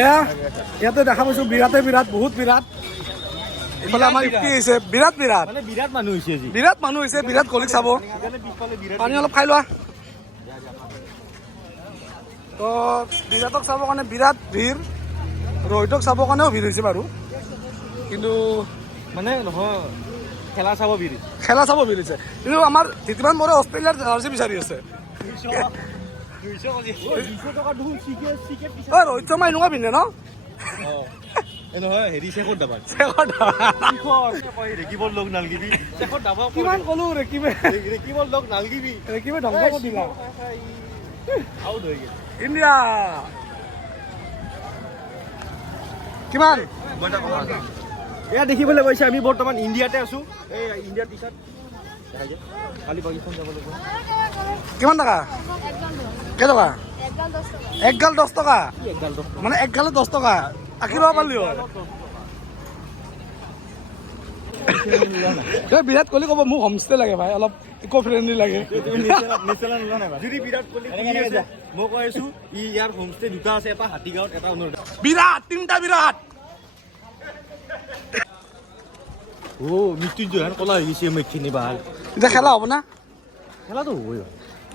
এয়া ইয়াতে দেখা পাইছোঁ বিৰাটে বিৰাট বহুত বিৰাট এইফালে আমাৰ ইফতি হৈছে বিৰাট বিৰাট মানে বিৰাট মানুহ হৈছে আজি বিৰাট মানুহ হৈছে বিৰাট কোহলিক চাব পানী অলপ খাই লোৱা তো বিৰাটক চাবৰ কাৰণে বিৰাট ভিৰ ৰোহিতক চাবৰ কাৰণেও ভিৰ হৈছে বাৰু কিন্তু মানে নহয় খেলা চাব বিৰি খেলা চাব ভিৰ হৈছে কিন্তু আমাৰ ধিতিমান বৰে অষ্ট্ৰেলিয়াৰ জাৰ্চি বিচাৰি আছে ৰোহিত শৰ্মা এনেকুৱা পিন্ধে ন নহয় হেৰি শেষৰ দাবা ৰেকিবৰ লগ নালগিবি শেষৰ দাবা কিমান ক'লো ৰেকিবে ৰেকিবৰ লগ নালগিবি ৰেকিবে ধ্বংস কৰি দিলা আউট হৈ গ'ল ইণ্ডিয়া কিমান এয়া দেখিবলৈ পাইছে আমি বৰ্তমান ইণ্ডিয়াতে আছো এই ইণ্ডিয়াৰ টি চাৰ্ট কালি পাকিস্তান যাব লাগিব কিমান টকা কেইটকা এক গাল 10 টকা মানে এক গালে 10 টকা আশী টকা পালি হয় বিৰাট কোহলি ক'ব মোক হোমষ্টে লাগে ভাই অলপ ইক' ফ্ৰেণ্ডলি লাগে যদি বিৰাট কোহলি মই কৈ আছো ইয়াৰ হোমষ্টে দুটা আছে এটা হাতীগাঁৱত এটা বিৰাট তিনিটা বিৰাট মৃত্যুঞ্জয় কলা হৈ গৈছে মেচিনি ভাল এতিয়া খেলা হ'ব না খেলাটো হ'বই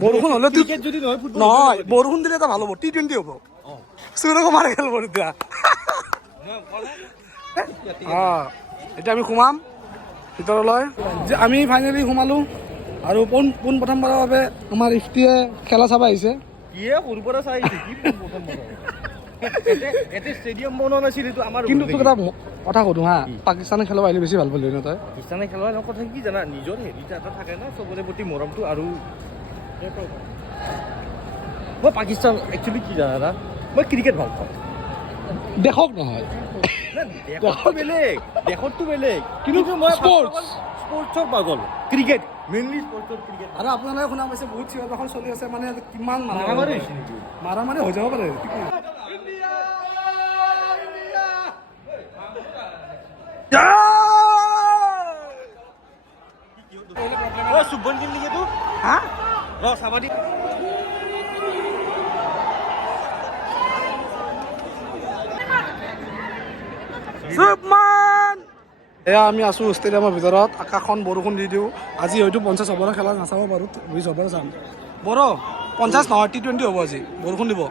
বৰষুণ হ'লে ক্ৰিকেট যদি নহয় ফুটবল নহয় বৰষুণ দিলে এটা ভাল হ'ব T20 হ'ব সূৰ্যকুমাৰে খেলিব এতিয়া এতিয়া আমি সোমাম ভিতৰলৈ যে আমি ফাইনেলি সোমালোঁ আৰু পোন প্ৰথমবাৰৰ বাবে আমাৰ ইফতিয়ে খেলা চাব আহিছে কিয়ে সৰুৰ পৰা চাই আহিছে কি প্ৰথমবাৰ এতে ষ্টেডিয়াম বনোৱা নাছিল এইটো আমাৰ কিন্তু তোক এটা কথা সুধো হা পাকিস্তানে খেলিব আহিলে বেছি ভাল পালি ন তই পাকিস্তানে খেলোৱাৰ কথা কি জানা নিজৰ হেৰিটা এটা থাকে ন চবৰে প্ৰতি মৰমটো আৰু মই পাকিস্তান একচুৱেলি কি জানা না মই ক্ৰিকেট ভাল পাওঁ দেশক নহয় দেশতো বেলেগ দেশতো বেলেগ কিন্তু মই স্পৰ্টছৰ পাগল ক্ৰিকেট মেইনলি স্পৰ্টছৰ ক্ৰিকেট আৰু আপোনালোকে শুনা পাইছে বহুত চিঞৰ বাখৰ চলি আছে মানে কিমান মাৰামাৰি হৈছে নেকি মাৰামাৰি হৈ যাব পাৰে শুভন গিল নেকি এইটো হা ৰ চাবা দি শুভমান এয়া আমি আছোঁ ষ্টেডিয়ামৰ ভিতৰত আকাশখন বৰষুণ দি দিওঁ আজি হয়তো 50 অভাৰৰ খেলা নাচাব পাৰোঁ 20 অভাৰ চাম বৰ 50 নহয় T20 হ'ব আজি বৰষুণ দিব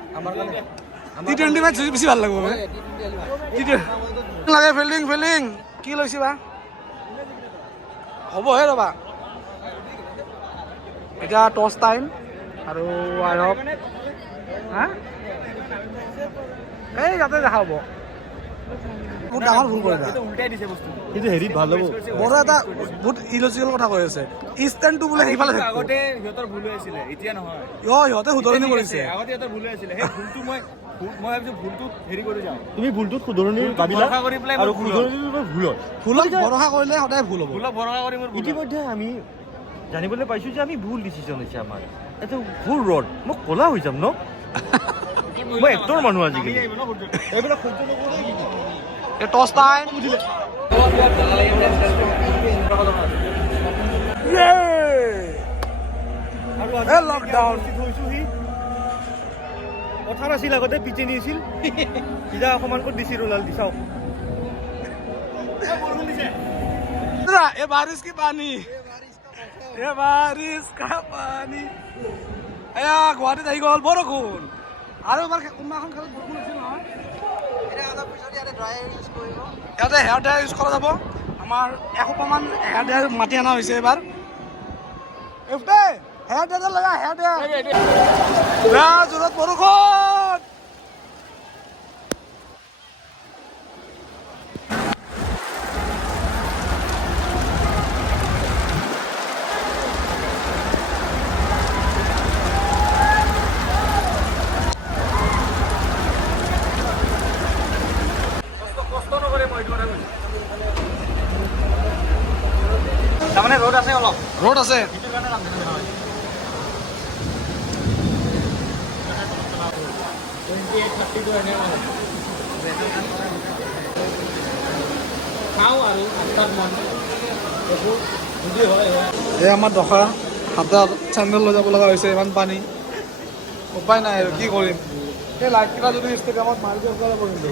T20 মেচ বেছি ভাল লাগিব লাগে ফিল্ডিং কি লৈছে বা হ'বহে ৰ'বা এতিয়া টছ টাইম আৰু আই হপ হা এই ইয়াতে দেখা হ'ব বহুত ডাঙৰ ভুল কৰিলা কিন্তু হেৰিত ভাল হ'ব বড়ো এটা বহুত ইলজিকেল কথা কৈ আছে ইষ্টাৰ্ণটো বোলে সেইফালে থাকিব আগতে সিহঁতৰ ভুল হৈ আছিলে এতিয়া নহয় সিহঁতে শুধৰণি কৰিছে আগতে সিহঁতৰ ভুল হৈ আছিলে সেই ভুলটো মই ভাবিছোঁ ভুলটোত হেৰি কৰি যাওঁ তুমি ভুলটোত শুধৰণি ভাবিলা আৰু শুধৰণিটো ভুল হয় ভুলক ভৰসা কৰিলে সদায় ভুল হ'ব ভুলক ভৰসা কৰি মোৰ ইতিমধ্যে আমি জানিবলৈ পাইছোঁ যে আমি ভুল ডিচিশ্যন হৈছে আমাৰ এইটো ভুল ৰড মই ক'লা হৈ যাম ন মই এক্টৰ মানুহ আজিকালি এইবিলাক সহ্য নকৰোঁ টছ টাইম লকডাউন পথাৰ আছিল আগতে পিচেনি আছিল এতিয়া অকণমান ক'ত দিছিল ওলাল দি চাওক ये बारिश की पानी ये बारिश का पानी এয়া গুৱাহাটীত আহি গ'ল বৰষুণ আৰু এবাৰ কোনোবাখন খেলত বৰষুণ হৈছিল নহয় ইয়াতে হেয়াৰ ড্ৰায়াৰ ইউজ কৰা যাব আমাৰ এসোপামান হেয়াৰ ড্ৰায়াৰ মাতি অনা হৈছে এবাৰ হেয়াৰ ড্ৰায়াৰ লগা হেয়াৰ ড্ৰায়াৰ জোৰত বৰষুণ তাৰমানে ৰ'দ আছে অলপ ৰ'দ আছে এই আমাৰ দখা হাতত চেণ্ডেল লৈ যাব লগা হৈছে ইমান পানী উপায় নাই আৰু কি কৰিম সেই লাইটকেইটা যদি ইনষ্টাগ্ৰামত মাৰি দিব পৰা যাব কিন্তু